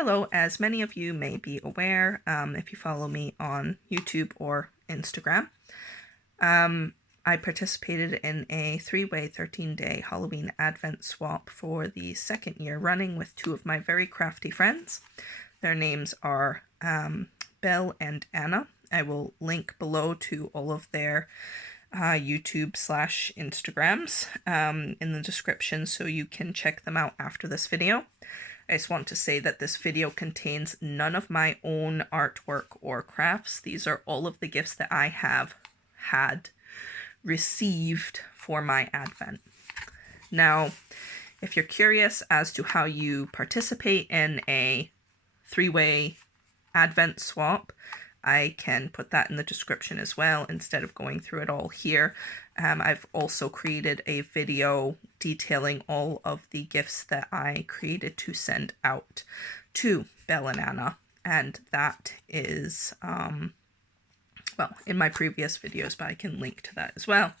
Hello, as many of you may be aware, if you follow me on YouTube or Instagram, I participated in a 3-way 13-day Halloween Advent swap for the second year running with two of my very crafty friends. Their names are Bel and Anna. I will link below to all of their YouTube/Instagrams in the description so you can check them out after this video. I just want to say that this video contains none of my own artwork or crafts. These are all of the gifts that I have had received for my Advent. Now, if you're curious as to how you participate in a 3-way Advent swap, I can put that in the description as well instead of going through it all here. I've also created a video detailing all of the gifts that I created to send out to Bel and Anna, and that is, well, in my previous videos, but I can link to that as well.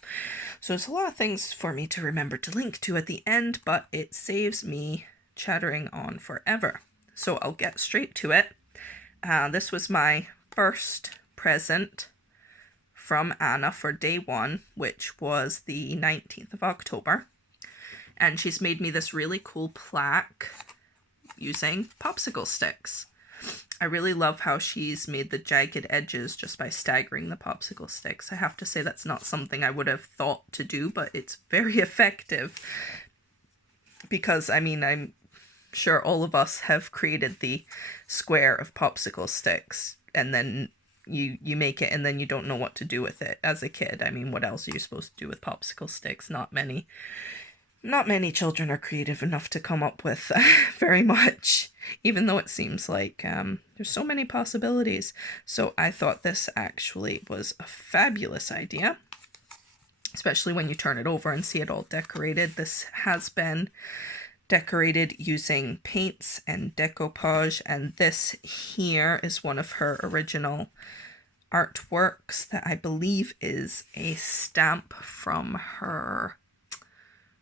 So there's a lot of things for me to remember to link to at the end, but it saves me chattering on forever. So I'll get straight to it. This was my first present from Anna for day one, which was the 19th of October. And she's made me this really cool plaque using popsicle sticks. I really love how she's made the jagged edges just by staggering the popsicle sticks. I have to say that's not something I would have thought to do, but it's very effective. Because, I mean, I'm sure all of us have created the square of popsicle sticks, and then you make it and then you don't know what to do with it as a kid. I mean, what else are you supposed to do with popsicle sticks? Not many children are creative enough to come up with very much, even though it seems like there's so many possibilities. So I thought this actually was a fabulous idea, especially when you turn it over and see it all decorated. This has been decorated using paints and decoupage, and this here is one of her original artworks that I believe is a stamp from her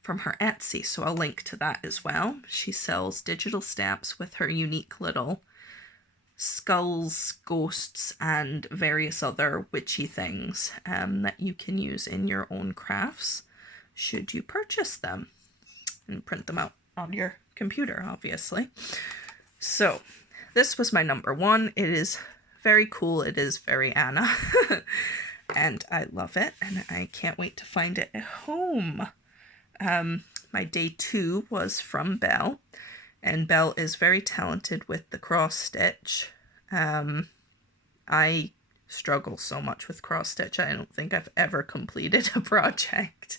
Etsy, so I'll link to that as well. She sells digital stamps with her unique little skulls, ghosts, and various other witchy things that you can use in your own crafts should you purchase them and print them out on your computer, obviously. So this was my number one. It is very cool. It is very Anna. And I love it, and I can't wait to find it at home. My day two was from Bel, and Bel is very talented with the cross stitch. I struggle so much with cross stitch. I don't think I've ever completed a project,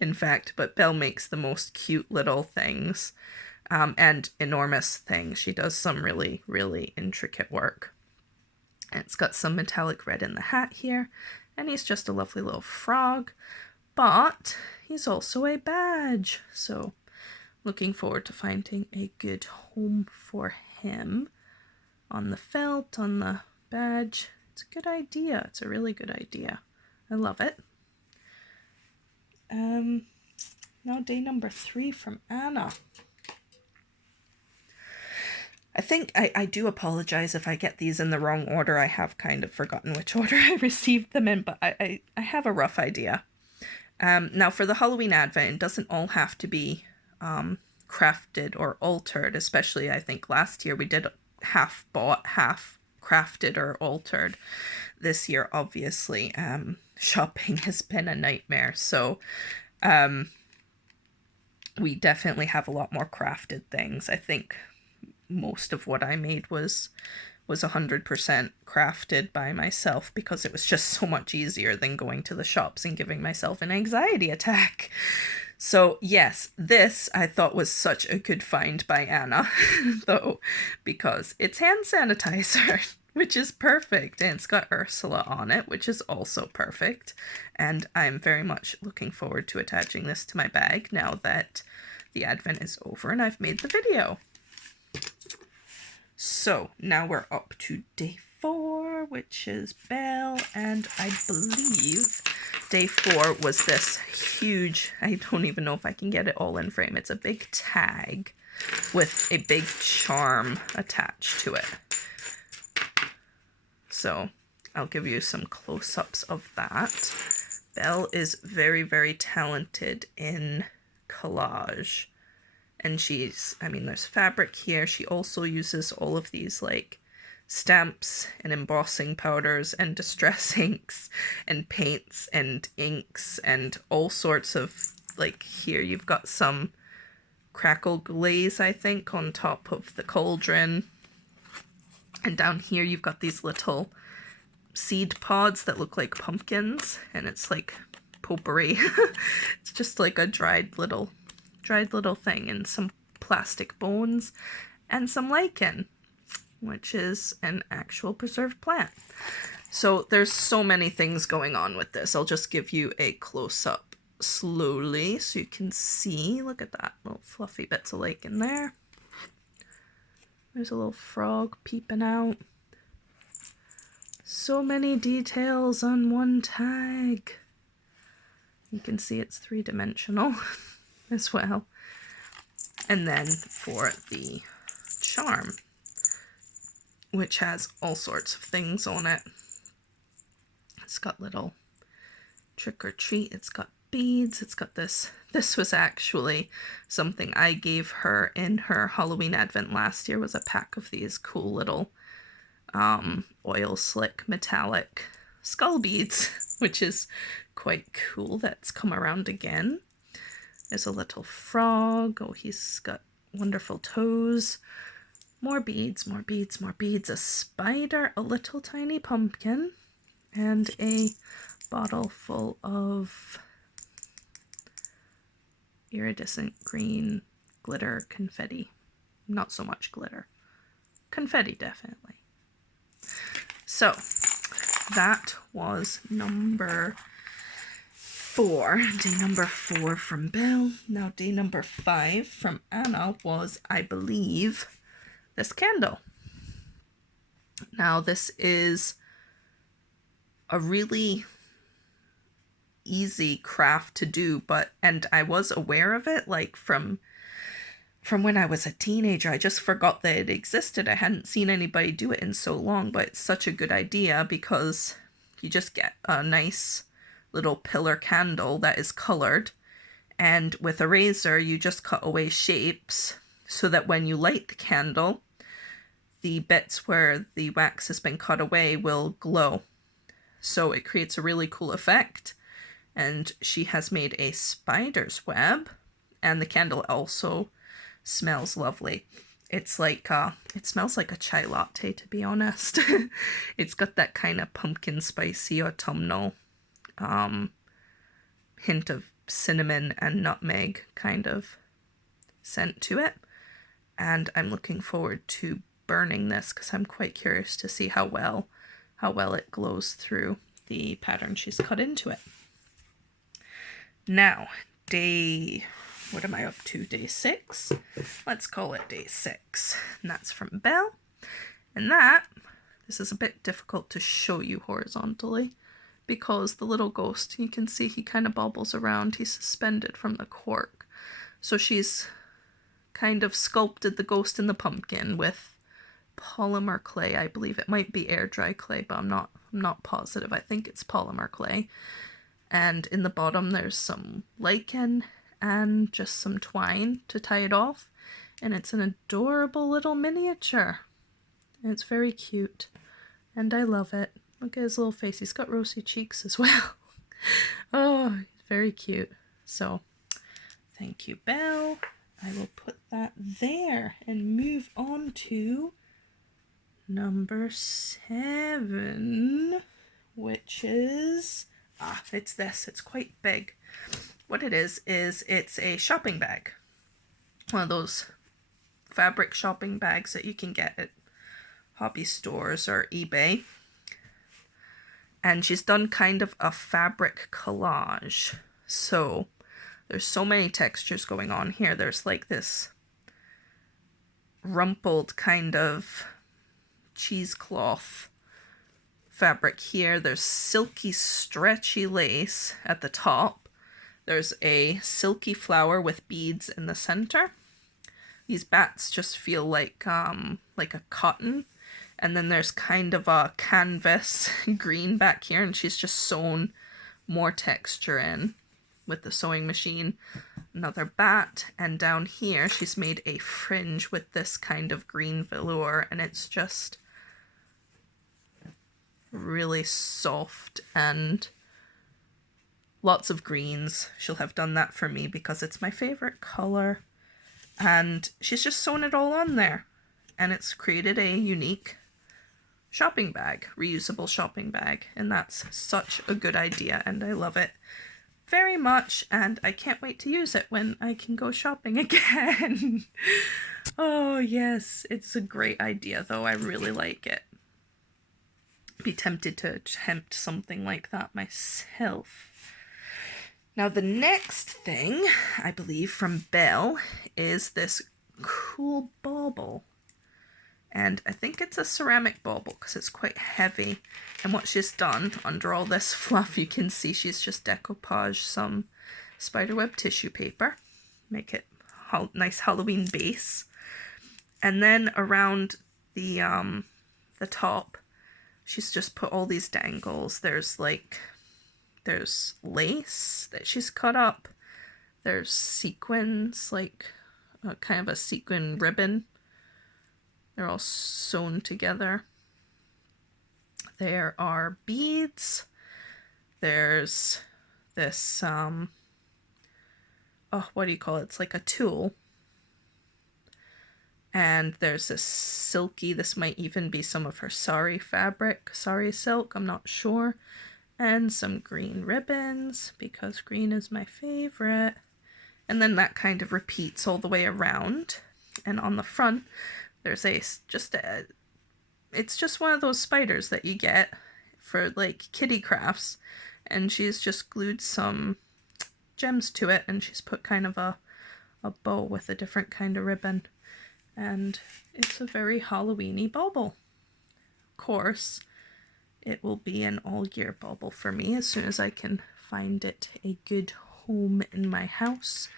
in fact, but Bel makes the most cute little things, and enormous things. She does some really, really intricate work. And it's got some metallic red in the hat here, and he's just a lovely little frog, but he's also a badge. So looking forward to finding a good home for him on the felt, on the badge. It's a good idea. It's a really good idea. I love it. Now day number 3 from Anna. I think I do apologize if I get these in the wrong order. I have kind of forgotten which order I received them in, but I have a rough idea. Now for the Halloween Advent, it doesn't all have to be crafted or altered, especially I think last year we did half bought, half crafted or altered. This year, obviously, shopping has been a nightmare, so we definitely have a lot more crafted things. I think most of what I made was 100% crafted by myself because it was just so much easier than going to the shops and giving myself an anxiety attack. So yes, this I thought was such a good find by Anna, though, because it's hand sanitizer, which is perfect, and it's got Ursula on it, which is also perfect, and I'm very much looking forward to attaching this to my bag now that the Advent is over and I've made the video. So now we're up to day 4, which is Bel, and I believe day 4 was this huge, I don't even know if I can get it all in frame, it's a big tag with a big charm attached to it. So I'll give you some close-ups of that. Belle is very, very talented in collage. And there's fabric here. She also uses all of these like stamps and embossing powders and distress inks and paints and inks and all sorts of, like, here you've got some crackle glaze, I think, on top of the cauldron. And down here you've got these little seed pods that look like pumpkins, and it's like potpourri. It's just like a dried little thing, and some plastic bones and some lichen, which is an actual preserved plant. So there's so many things going on with this. I'll just give you a close-up slowly so you can see. Look at that, little fluffy bits of lichen there. There's a little frog peeping out. So many details on one tag. You can see it's three-dimensional as well. And then for the charm, which has all sorts of things on it. It's got little trick or treat, it's got beads, it's got this. This was actually something I gave her in her Halloween Advent last year, was a pack of these cool little oil slick metallic skull beads, which is quite cool. That's come around again. There's a little frog. Oh, he's got wonderful toes. More beads, more beads, more beads. A spider, a little tiny pumpkin, and a bottle full of iridescent green glitter confetti. Not so much glitter. Confetti, definitely. So, that was number 4. Day number 4 from Belle. Now day number 5 from Anna was, I believe, this candle. Now this is a really easy craft to do, and I was aware of it like from when I was a teenager. I just forgot that it existed. I hadn't seen anybody do it in so long, but it's such a good idea because you just get a nice little pillar candle that is colored, and with a razor you just cut away shapes so that when you light the candle, the bits where the wax has been cut away will glow. So it creates a really cool effect. And she has made a spider's web, and the candle also smells lovely. It's like it smells like a chai latte, to be honest. It's got that kind of pumpkin spicy autumnal hint of cinnamon and nutmeg kind of scent to it. And I'm looking forward to burning this because I'm quite curious to see how well it glows through the pattern she's cut into it. Now, what am I up to? Day 6? Let's call it day 6. And that's from Belle. And this is a bit difficult to show you horizontally because the little ghost, you can see he kind of bobbles around. He's suspended from the cork. So she's kind of sculpted the ghost in the pumpkin with polymer clay. I believe it might be air dry clay, but I'm not positive. I think it's polymer clay. And in the bottom there's some lichen and just some twine to tie it off. And it's an adorable little miniature. And it's very cute. And I love it. Look at his little face. He's got rosy cheeks as well. Oh, very cute. So, thank you, Belle. I will put that there and move on to number 7, which is... it's this. It's quite big. What it is it's a shopping bag. One of those fabric shopping bags that you can get at hobby stores or eBay. And she's done kind of a fabric collage. So there's so many textures going on here. There's like this rumpled kind of cheesecloth fabric here. There's silky stretchy lace at the top. There's a silky flower with beads in the center. These bats just feel like a cotton. And then there's kind of a canvas green back here, and she's just sewn more texture in with the sewing machine. Another bat, and down here she's made a fringe with this kind of green velour, and it's just really soft and lots of greens. She'll have done that for me because it's my favorite color, and she's just sewn it all on there, and it's created a unique shopping bag, reusable shopping bag, and that's such a good idea, and I love it very much, and I can't wait to use it when I can go shopping again. Oh yes, it's a great idea though. I really like it. Be tempted to attempt something like that myself. Now the next thing, I believe, from Belle is this cool bauble. And I think it's a ceramic bauble because it's quite heavy. And what she's done, under all this fluff, you can see she's just decoupaged some spiderweb tissue paper. Make it nice Halloween base. And then around the top, she's just put all these dangles. There's lace that she's cut up. There's sequins, like kind of a sequin ribbon. They're all sewn together. There are beads. There's this, what do you call it? It's like a tulle. And there's this silky, this might even be some of her sari fabric, sari silk, I'm not sure. And some green ribbons, because green is my favorite. And then that kind of repeats all the way around. And on the front, there's it's just one of those spiders that you get for like kitty crafts, and she's just glued some gems to it, and she's put kind of a bow with a different kind of ribbon, and it's a very Halloween-y bauble. Of course, it will be an all-year bauble for me as soon as I can find it a good home in my house.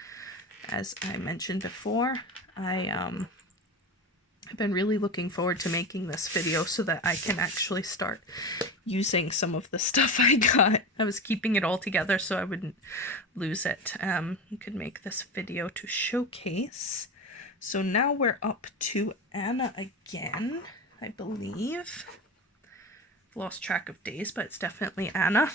As I mentioned before, I've been really looking forward to making this video so that I can actually start using some of the stuff I got. I was keeping it all together so I wouldn't lose it. You could make this video to showcase. So now we're up to Anna again, I believe. I've lost track of days, but it's definitely Anna.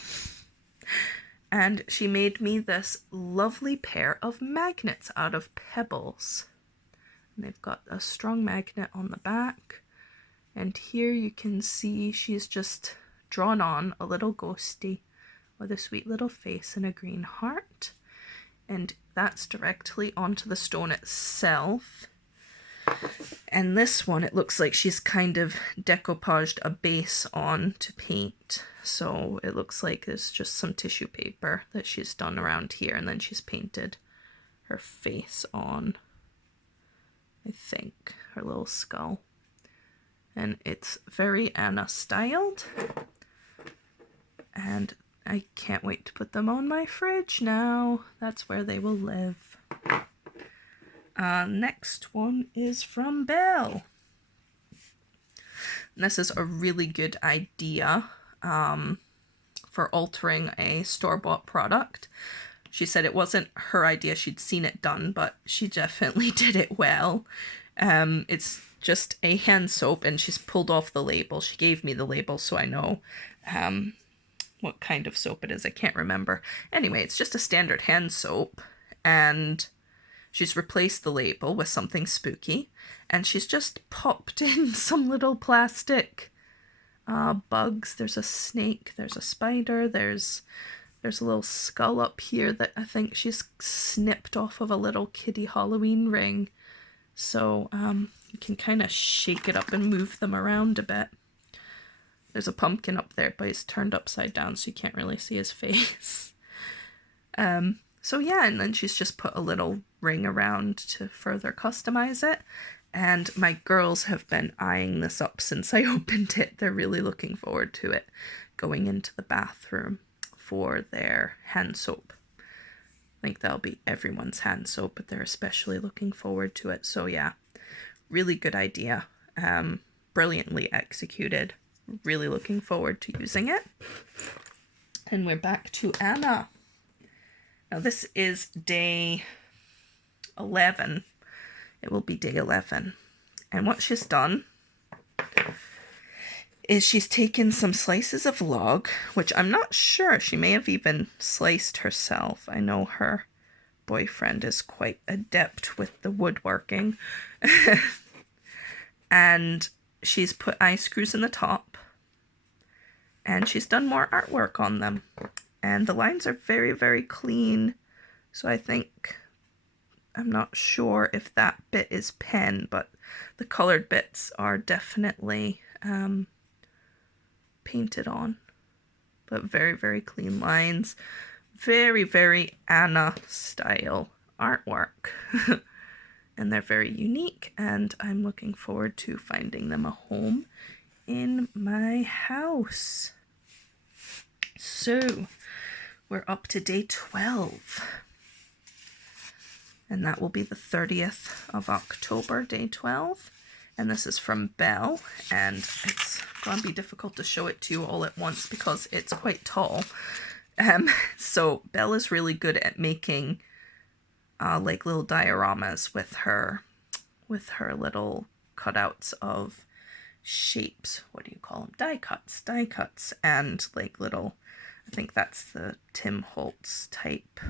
And she made me this lovely pair of magnets out of pebbles. And they've got a strong magnet on the back, and here you can see she's just drawn on a little ghosty with a sweet little face and a green heart, and that's directly onto the stone itself. And this one, it looks like she's kind of decoupaged a base on to paint, so it looks like there's just some tissue paper that she's done around here, and then she's painted her face on, I think, her little skull. And it's very Anna styled. And I can't wait to put them on my fridge now. That's where they will live. Next one is from Belle. And this is a really good idea for altering a store-bought product. She said it wasn't her idea, she'd seen it done, but she definitely did it well. It's just a hand soap, and she's pulled off the label. She gave me the label so I know what kind of soap it is. I can't remember. Anyway, it's just a standard hand soap, and she's replaced the label with something spooky, and she's just popped in some little plastic bugs. There's a snake, there's a spider, there's a little skull up here that I think she's snipped off of a little kitty Halloween ring. So you can kind of shake it up and move them around a bit. There's a pumpkin up there, but he's turned upside down, so you can't really see his face. So yeah, and then she's just put a little ring around to further customize it. And my girls have been eyeing this up since I opened it. They're really looking forward to it going into the bathroom for their hand soap. think that'll be everyone's hand soap, but they're especially looking forward to it. So yeah, really good idea. Brilliantly executed. Really looking forward to using it. And we're back to Anna. Now this is day 11. It will be day 11. And what she's done is she's taken some slices of log, which I'm not sure, she may have even sliced herself. I know her boyfriend is quite adept with the woodworking. And she's put eye screws in the top, and she's done more artwork on them. And the lines are very, very clean. So I think, I'm not sure if that bit is pen, but the colored bits are definitely painted on. But very, very clean lines. Very, very Anna style artwork. And they're very unique, and I'm looking forward to finding them a home in my house. So we're up to day 12. And that will be the 30th of October, day 12. And this is from Bel, and it's going to be difficult to show it to you all at once because it's quite tall. So Bel is really good at making like little dioramas with her little cutouts of shapes. What do you call them? Die cuts, and like little, I think that's the Tim Holtz type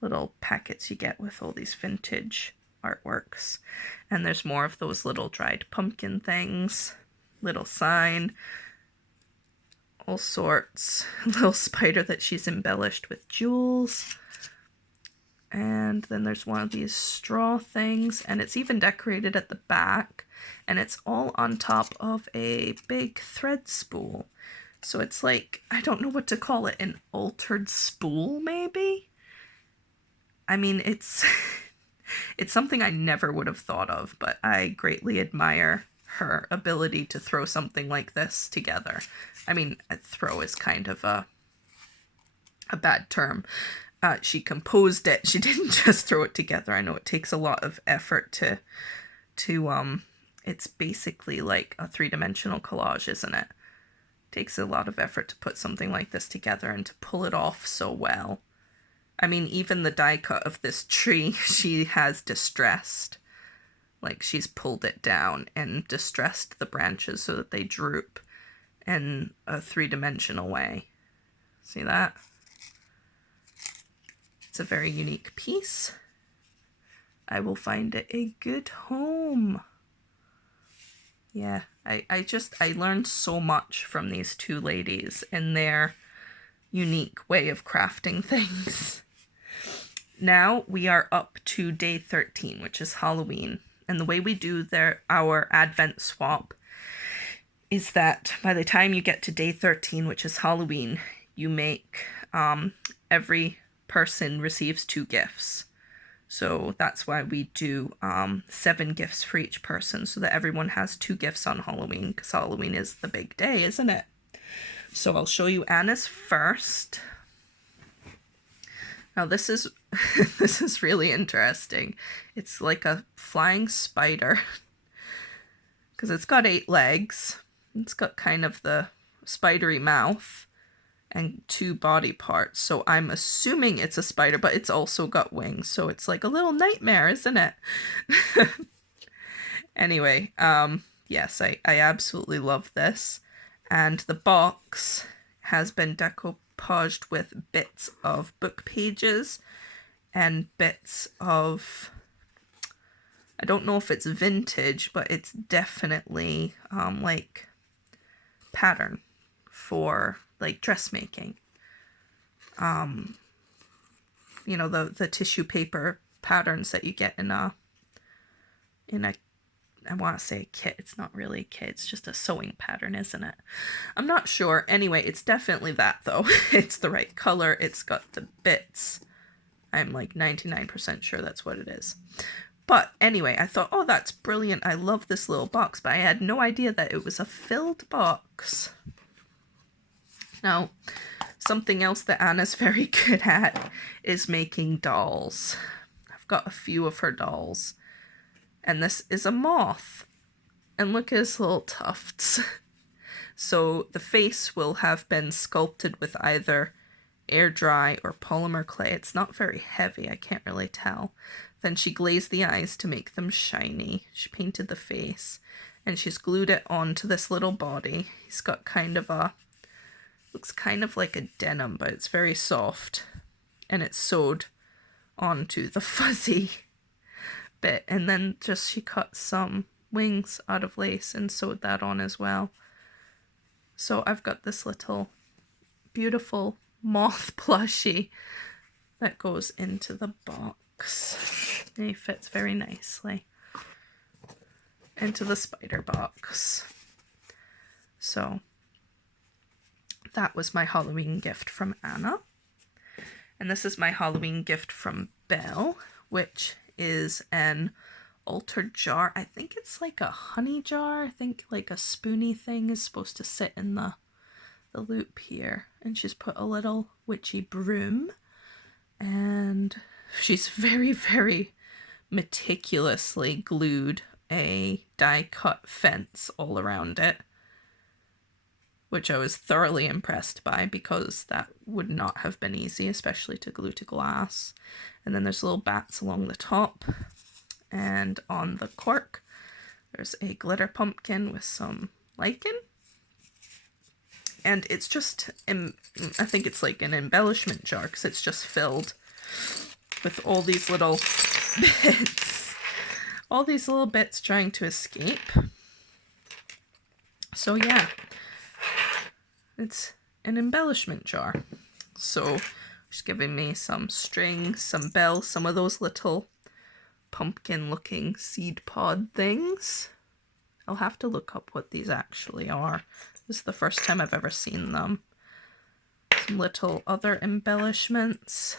little packets you get with all these vintage artworks. And there's more of those little dried pumpkin things, little sign, all sorts, little spider that she's embellished with jewels. And then there's one of these straw things, and it's even decorated at the back, and it's all on top of a big thread spool. So it's like, I don't know what to call it, an altered spool maybe? I mean, it's it's something I never would have thought of, but I greatly admire her ability to throw something like this together. I mean, throw is kind of a bad term. She composed it. She didn't just throw it together. I know it takes a lot of effort to it's basically like a three-dimensional collage, isn't it? Takes a lot of effort to put something like this together and to pull it off so well. I mean, even the die cut of this tree, she has distressed. Like, she's pulled it down and distressed the branches so that they droop in a three-dimensional way. See that? It's a very unique piece. I will find it a good home. Yeah, I learned so much from these two ladies in their unique way of crafting things. Now we are up to day 13, which is Halloween. And the way we do our Advent swap is that by the time you get to day 13, which is Halloween, you make every person receives 2 gifts. So that's why we do 7 gifts for each person, so that everyone has 2 gifts on Halloween, because Halloween is the big day, isn't it? So I'll show you Anna's first. Now this is this is really interesting. It's like a flying spider, because it's got 8 legs. It's got kind of the spidery mouth and 2 body parts. So I'm assuming it's a spider, but it's also got wings. So it's like a little nightmare, isn't it? Anyway, yes, I absolutely love this. And the box has been decoupaged with bits of book pages and bits of, I don't know if it's vintage, but it's definitely like pattern for like dressmaking. You know, the tissue paper patterns that you get in a I want to say a kit. It's not really a kit. It's just a sewing pattern, isn't it? I'm not sure. Anyway, it's definitely that, though. It's the right color. It's got the bits. I'm like 99% sure that's what it is. But anyway, I thought, oh, that's brilliant. I love this little box. But I had no idea that it was a filled box. Now, Something else that Anna's very good at is making dolls. I've got a few of her dolls. And this is a moth. And look at his little tufts. So the face will have been sculpted with either air dry or polymer clay. It's not very heavy, I can't really tell. Then she glazed the eyes to make them shiny. She painted the face. And she's glued it onto this little body. He's got kind of a... looks kind of like a denim, but it's very soft. And it's sewed onto the fuzzy bit. And then just she cut some wings out of lace and sewed that on as well. So I've got this little beautiful moth plushie that goes into the box. And he fits very nicely into the spider box. So that was my Halloween gift from Anna. And this is my Halloween gift from Belle, which is an altered jar. I think it's like a honey jar. I think like a spoony thing is supposed to sit in the loop here. And she's put a little witchy broom. And she's very, very meticulously glued a die-cut fence all around it, which I was thoroughly impressed by because that would not have been easy, especially to glue to glass. And then there's little bats along the top, and on the cork there's a glitter pumpkin with some lichen. And it's just, I think it's like an embellishment jar because it's just filled with all these little bits. All these little bits trying to escape. So yeah, it's an embellishment jar. So she's giving me some string, some bells, some of those little pumpkin looking seed pod things. I'll have to look up what these actually are. This is the first time I've ever seen them. Some little other embellishments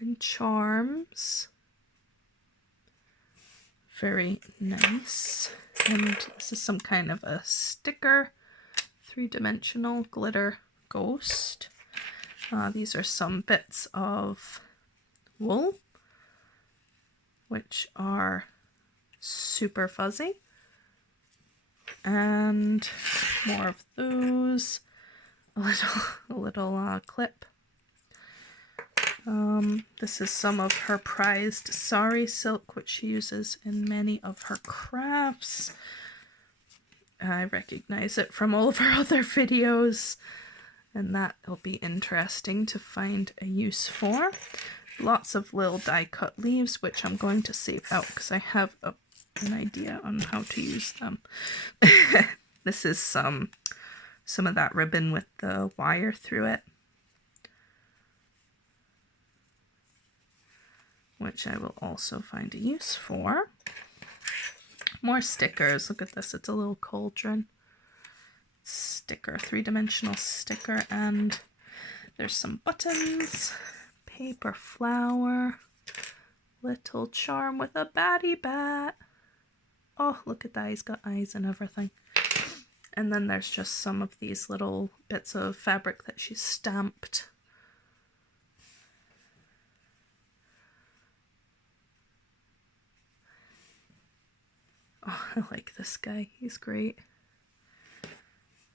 and charms. Very nice. And this is some kind of a sticker, 3-dimensional glitter ghost. These are some bits of wool, which are super fuzzy. And more of those. A little clip. This is some of her prized sari silk, which she uses in many of her crafts. I recognize it from all of her other videos, and that will be interesting to find a use for. Lots of little die-cut leaves, which I'm going to save out because I have an idea on how to use them. This is some of that ribbon with the wire through it, which I will also find a use for. More stickers. Look at this. It's a little cauldron sticker, 3-dimensional sticker, and there's some buttons, paper flower, little charm with a batty bat. Oh, look at that. He's got eyes and everything. And then there's just some of these little bits of fabric that she's stamped. Oh, I like this guy. He's great.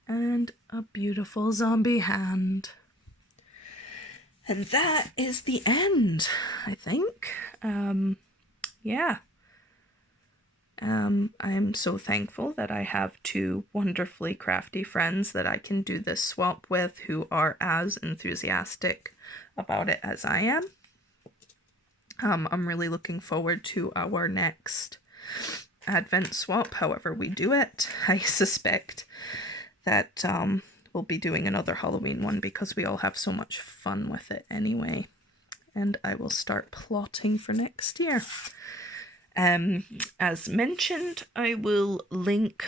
And a beautiful zombie hand. And that is the end, I think. Yeah. I'm so thankful that I have two wonderfully crafty friends that I can do this swap with who are as enthusiastic about it as I am. I'm really looking forward to our next Advent swap, however we do it. I suspect that we'll be doing another Halloween one because we all have so much fun with it anyway. And I will start plotting for next year. As mentioned, I will link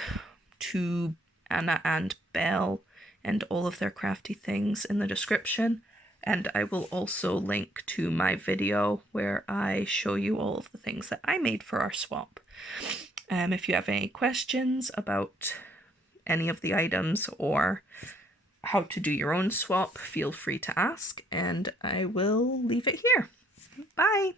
to Anna and Belle and all of their crafty things in the description. And I will also link to my video where I show you all of the things that I made for our swap. If you have any questions about any of the items or how to do your own swap, feel free to ask, and I will leave it here. Bye!